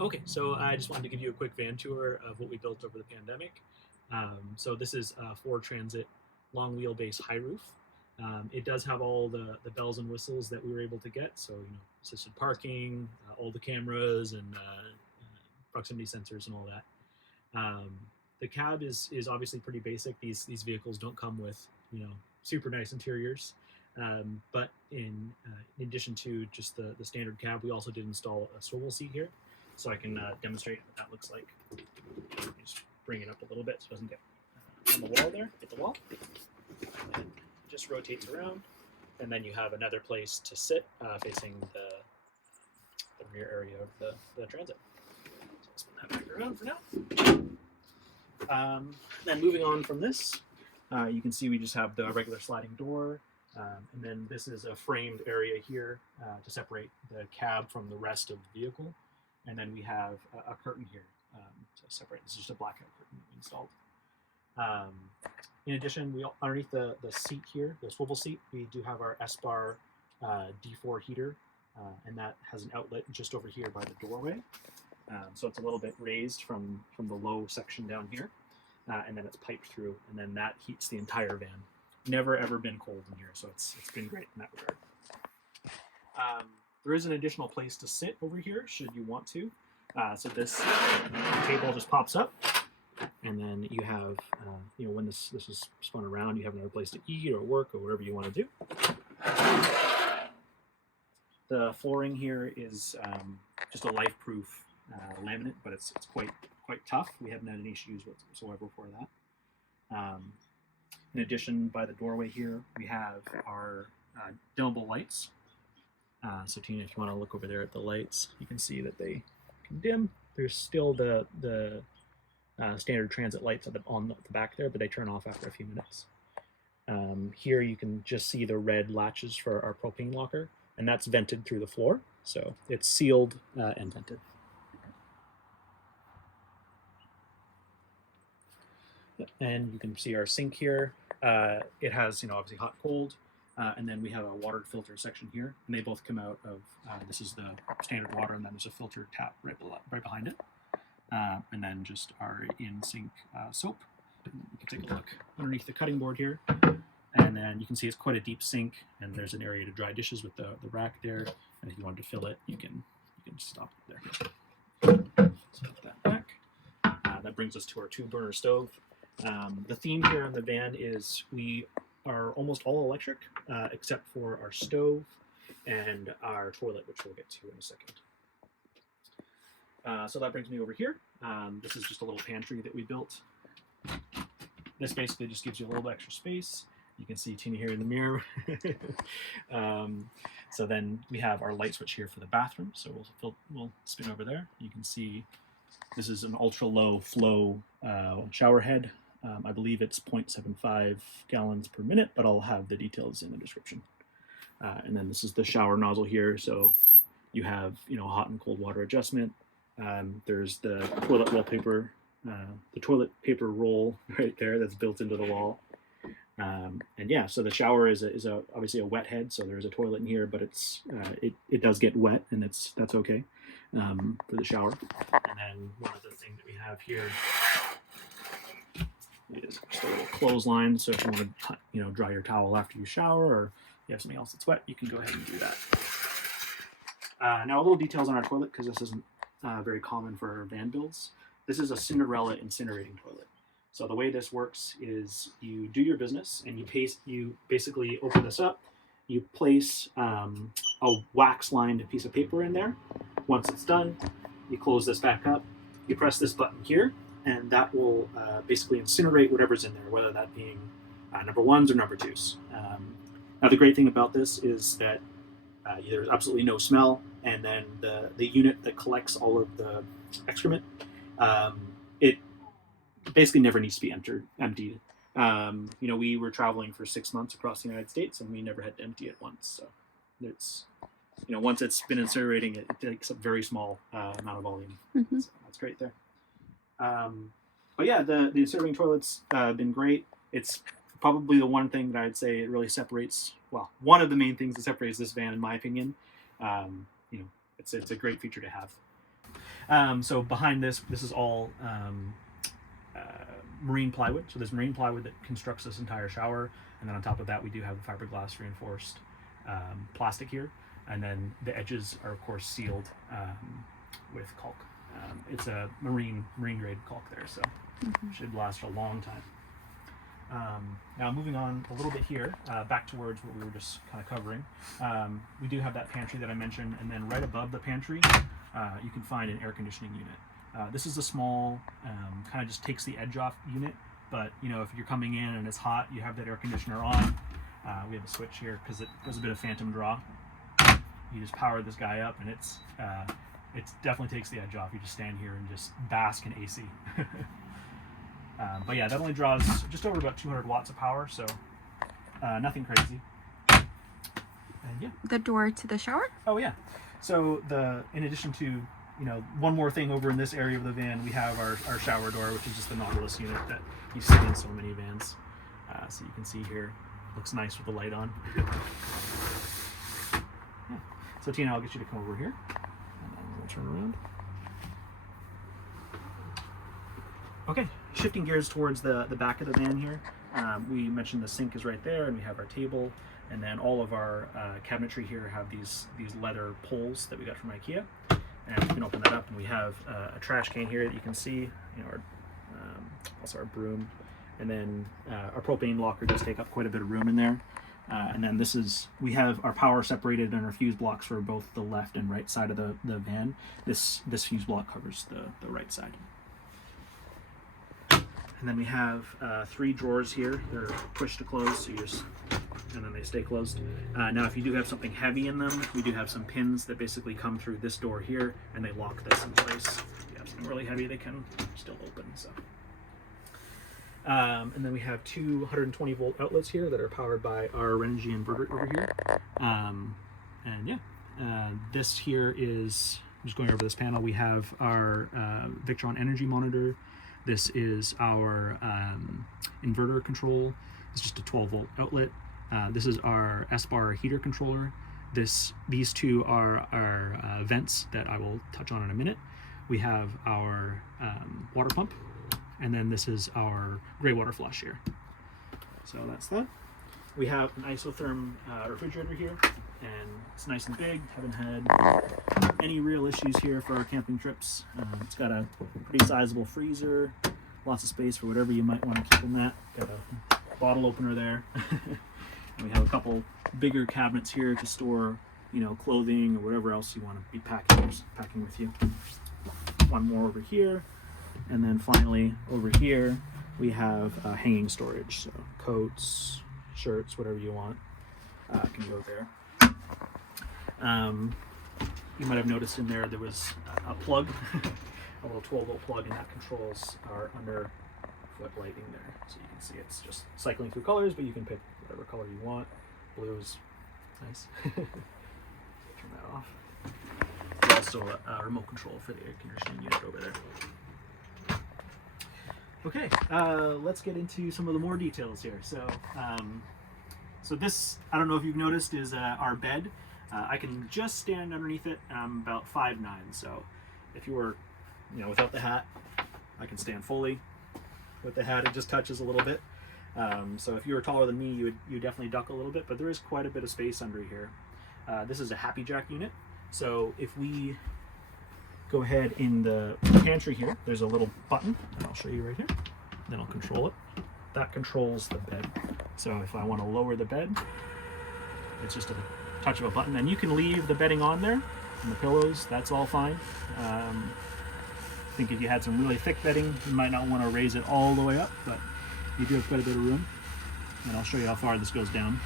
Okay, so I just wanted to give you a quick van tour of what we built over the pandemic. So this is a Ford Transit long wheelbase high roof. It does have all the bells and whistles that we were able to get. So, assisted parking, all the cameras and proximity sensors and all that. The cab is obviously pretty basic. These vehicles don't come with super nice interiors. But in addition to just the standard cab, we also did install a swivel seat here, so I can demonstrate what that looks like. Just bring it up a little bit so it doesn't get on the wall there. Hit the wall. And it just rotates around, and then you have another place to sit facing the rear area of the transit. So I'll spin that back around for now. Then moving on from this, you can see we just have the regular sliding door, and then this is a framed area here to separate the cab from the rest of the vehicle, and then we have a curtain here to separate. This is just a blackout curtain that we installed. In addition, we underneath the seat here, the swivel seat, we do have our S-bar D4 heater, and that has an outlet just over here by the doorway. So it's a little bit raised from the low section down here, and then it's piped through, and then that heats the entire van. Never ever been cold in here, so it's been great in that regard. There is an additional place to sit over here should you want to. So this table just pops up, and then you have, when this is spun around, you have another place to eat or work or whatever you want to do. The flooring here is just a life-proof laminate, but it's quite tough. We haven't had any issues whatsoever for that. In addition, by the doorway here, we have our dimmable lights. So Tina, if you want to look over there at the lights, you can see that they can dim. There's still the standard transit lights on the back there, but they turn off after a few minutes. Here you can just see the red latches for our propane locker, and that's vented through the floor. So it's sealed and vented. And you can see our sink here. It has, obviously hot, cold, and then we have a water filter section here, and they both come out of, this is the standard water, and then there's a filter tap right behind it. And then just our in-sink soap. You can take a look underneath the cutting board here, and then you can see it's quite a deep sink, and there's an area to dry dishes with the rack there, and if you wanted to fill it, you can stop it there. So put that back. That brings us to our 2-burner stove. The theme here on the van is we are almost all electric, except for our stove and our toilet, which we'll get to in a second. So that brings me over here. This is just a little pantry that we built. This basically just gives you a little bit extra space. You can see Tina here in the mirror. So then we have our light switch here for the bathroom. So we'll spin over there. You can see this is an ultra low flow shower head. I believe it's 0.75 gallons per minute, but I'll have the details in the description. And then this is the shower nozzle here. So you have, hot and cold water adjustment. There's the toilet wallpaper, the toilet paper roll right there that's built into the wall. And yeah, so the shower is obviously a wet head, so there's a toilet in here, but it does get wet, and that's okay for the shower. And then one other thing that we have here is just a little clothesline. So if you want to dry your towel after you shower, or you have something else that's wet, you can go ahead and do that. Now a little details on our toilet, because this isn't very common for van builds. This is a Cinderella incinerating toilet. So the way this works is you do your business, and you basically open this up. You place a wax-lined piece of paper in there. Once it's done, you close this back up. You press this button here, and that will basically incinerate whatever's in there, whether that being number ones or number twos. Now the great thing about this is that there's absolutely no smell, and then the unit that collects all of the excrement, it basically never needs to be emptied. We were traveling for 6 months across the United States, and we never had to empty it once. So it's, once it's been incinerating, it takes a very small amount of volume. Mm-hmm. So that's great there. But yeah, the incinerating toilet's been great. It's probably the one thing that I'd say it really separates, well, one of the main things that separates this van, in my opinion. It's a great feature to have. So behind this is all marine plywood. So there's marine plywood that constructs this entire shower, and then on top of that we do have a fiberglass reinforced plastic here, and then the edges are of course sealed with caulk. It's a marine grade caulk there, so should last a long time. Now moving on a little bit here, back towards what we were just kind of covering, we do have that pantry that I mentioned, and then right above the pantry you can find an air conditioning unit. This is a small, kind of just takes the edge off unit, but you know, if you're coming in and it's hot, you have that air conditioner on. We have a switch here because it does a bit of phantom draw. You just power this guy up and it definitely takes the edge off. You just stand here and just bask in AC. But yeah, that only draws just over about 200 watts of power, so nothing crazy. And yeah. The door to the shower? Oh yeah. So in addition to, you know, one more thing over in this area of the van, we have our shower door, which is just the Nautilus unit that you see in so many vans. So you can see here, looks nice with the light on. Yeah. So Tina, I'll get you to come over here, and then we'll turn around. Okay, shifting gears towards the back of the van here. We mentioned the sink is right there, and we have our table, and then all of our cabinetry here have these leather poles that we got from IKEA. And you can open that up, and we have a trash can here that you can see, you know, also our broom, and then our propane locker does take up quite a bit of room in there. And then we have our power separated and our fuse blocks for both the left and right side of the van. This fuse block covers the right side. And then we have 3 drawers here. They're pushed to close, so and then they stay closed. Now, if you do have something heavy in them, we do have some pins that basically come through this door here, and they lock this in place. If you have something really heavy, they can still open. So, and then we have 2 120-volt outlets here that are powered by our Renogy inverter over here. And yeah, this here is, just going over this panel, we have our Victron energy monitor. This is our inverter control. It's just a 12-volt outlet. This is our S-bar heater controller. These two are our vents that I will touch on in a minute. We have our water pump, and then this is our gray water flush here. So that's that. We have an isotherm refrigerator here, and it's nice and big. Haven't had any real issues here for our camping trips. It's got a pretty sizable freezer, lots of space for whatever you might want to keep in that. Got a bottle opener there. And we have a couple bigger cabinets here to store, you know, clothing or whatever else you want to be packing with you. One more over here, and then finally over here we have hanging storage, so coats, shirts, whatever you want can go there. You might have noticed in there was a plug, a little 12-volt plug, and that controls our underfoot lighting there. So you can see it's just cycling through colors, but you can pick whatever color you want. Blue is nice. Turn that off. There's also a remote control for the air conditioning unit over there. Okay, let's get into some of the more details here. So, so this, I don't know if you've noticed, is our bed. I can just stand underneath it. I'm about 5'9", so if you were, you know, without the hat, I can stand fully. With the hat, it just touches a little bit. So if you were taller than me, you would definitely duck a little bit, but there is quite a bit of space under here. This is a Happijac unit. So if we go ahead in the pantry here, there's a little button, and I'll show you right here. Then I'll control it. That controls the bed. So if I want to lower the bed, it's just a touch of a button, and you can leave the bedding on there and the pillows. That's all fine. I think if you had some really thick bedding, you might not want to raise it all the way up, but you do have quite a bit of room. And I'll show you how far this goes down.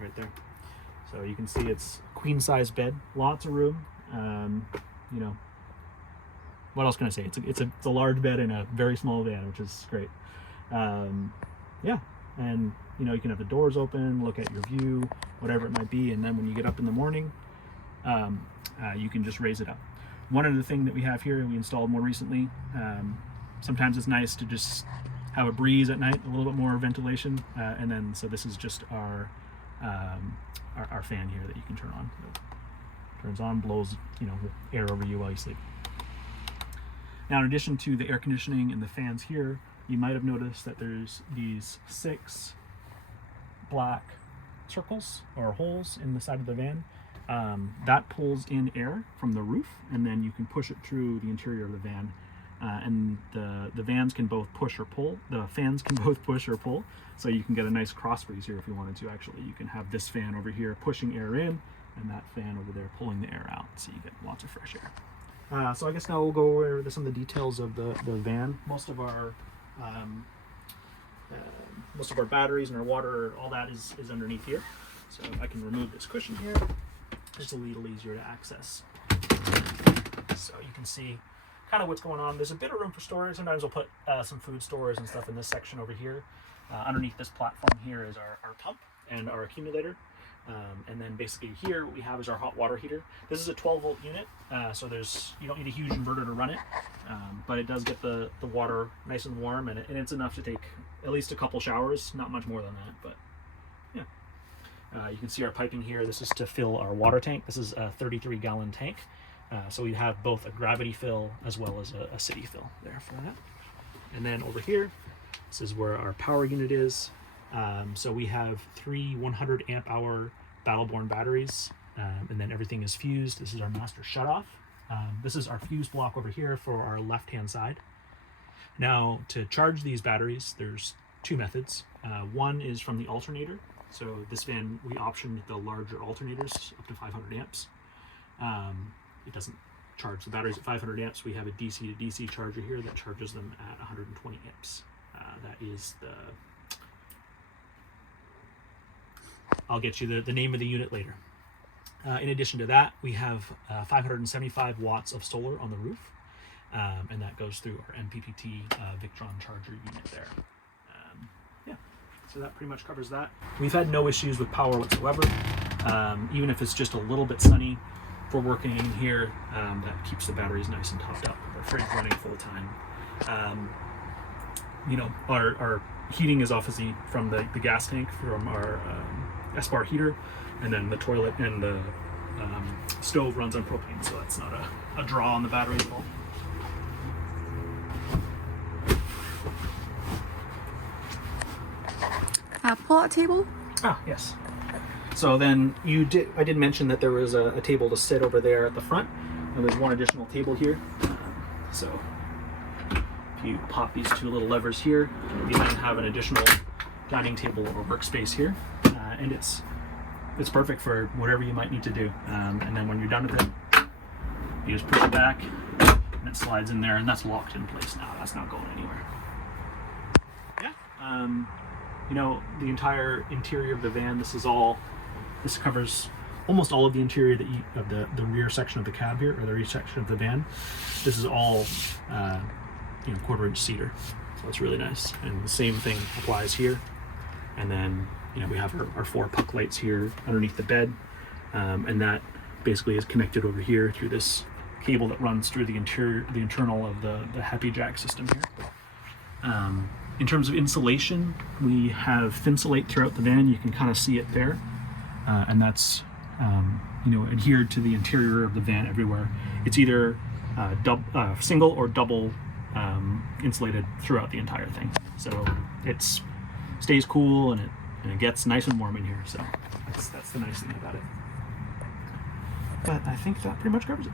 Right there. So you can see it's a queen size bed, lots of room. You know, what else can I say? It's a large bed in a very small van, which is great. Yeah, and you know, you can have the doors open, look at your view, whatever it might be, and then when you get up in the morning, you can just raise it up. One other thing that we have here, we installed more recently, sometimes it's nice to just have a breeze at night, a little bit more ventilation, and then so this is just our fan here that you can turn on. So turns on, blows air over you while you sleep. Now, in addition to the air conditioning and the fans here, you might have noticed that there's these 6 black circles or holes in the side of the van. That pulls in air from the roof, and then you can push it through the interior of the van. And the vans can both push or pull. The fans can both push or pull, so you can get a nice cross breeze here if you wanted to. Actually, you can have this fan over here pushing air in, and that fan over there pulling the air out, so you get lots of fresh air. So I guess now we'll go over some of the details of the van. Most of our batteries and our water, all that is underneath here. So I can remove this cushion here. It's a little easier to access. So you can see kind of what's going on. There's a bit of room for storage. Sometimes we'll put some food storage and stuff in this section over here. Underneath this platform here is our pump and our accumulator. And then basically here what we have is our hot water heater. This is a 12-volt unit, so you don't need a huge inverter to run it, but it does get the water nice and warm, and it's enough to take at least a couple showers, not much more than that, but yeah. You can see our piping here. This is to fill our water tank. This is a 33-gallon tank, so we have both a gravity fill as well as a city fill there for that. And then over here, this is where our power unit is. So we have 3 100 amp hour Battleborn batteries, and then everything is fused. This is our master shutoff. This is our fuse block over here for our left hand side. Now, to charge these batteries, there's 2 methods. One is from the alternator. So this van, we optioned the larger alternators up to 500 amps. It doesn't charge the batteries at 500 amps. We have a DC to DC charger here that charges them at 120 amps. That is I'll get you the name of the unit later. In addition to that, we have 575 watts of solar on the roof, and that goes through our MPPT Victron charger unit there. Yeah, so that pretty much covers that. We've had no issues with power whatsoever. Even if it's just a little bit sunny, if we're working in here, that keeps the batteries nice and topped up. Our fridge running full time. Our heating is obviously from the gas tank from our S-bar heater, and then the toilet and the stove runs on propane, so that's not a draw on the battery at all. Pull-out table? Ah, yes. So then I did mention that there was a table to sit over there at the front, and there's one additional table here. So if you pop these 2 little levers here, you then have an additional dining table or workspace here, and it's perfect for whatever you might need to do. And then when you're done with it, you just push it back, and it slides in there, and that's locked in place now. That's not going anywhere. Yeah. The entire interior of the van. This covers almost all of the interior of the rear section of the cab here, or the rear section of the van. This is all 1/4-inch cedar, so it's really nice. And the same thing applies here. And then we have our 4 puck lights here underneath the bed, and that basically is connected over here through this cable that runs through the internal of the Happijac system here. In terms of insulation, we have Thinsulate throughout the van. You can kind of see it there, and that's adhered to the interior of the van everywhere. It's either single or double insulated throughout the entire thing, so it stays cool and it gets nice and warm in here. So that's the nice thing about it. But I think that pretty much covers it.